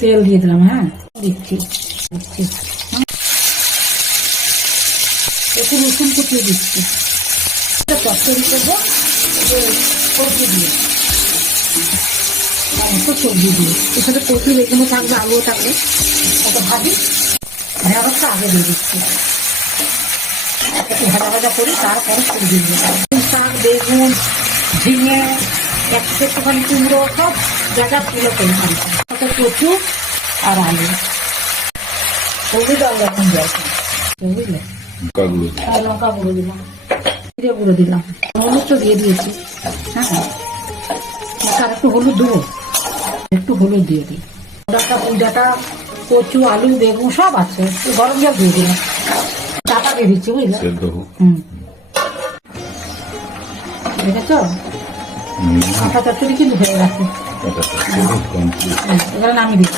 তেল দিয়ে দিলাম। হ্যাঁ, দিচ্ছি একটু রসুন কুচিয়ে দিচ্ছি। তরকারি করবো সবজি দিয়ে, সবজি দিয়ে এখানে কচু বেগুনো থাকবে, আলুও থাকবে, ওটা ভাজি ঢেঁড়সটা আগে দিয়ে দিচ্ছি। একটু ভাজা ভাজা করি, তারপরে সবজি দিয়ে শাক, বেগুন, ঝিঙে, একটুখানি কুমড়ো, সব জায়গা তুলে করি। কচু আর আলু, হলুদ আর লবণ দেওয়া, বুঝলে? লঙ্কা গুঁড়ো দিলাম, জিরে গুঁড়ো দিলাম, হলুদ তো দিয়ে দিয়েছি। হ্যাঁ, আর একটু হলুদ দেবো, একটু হলুদ দিয়ে দিই। পুজাটা কচু, আলু, বেগুন সব আছে, একটু গরম জল দিয়ে দিলাম, চাপা দিয়ে দিচ্ছি, বুঝলে? দেখেছ, কাঁচা চচ্চড়ি কিন্তু হয়ে গেছে। এবারে নামিয়ে দিচ্ছি।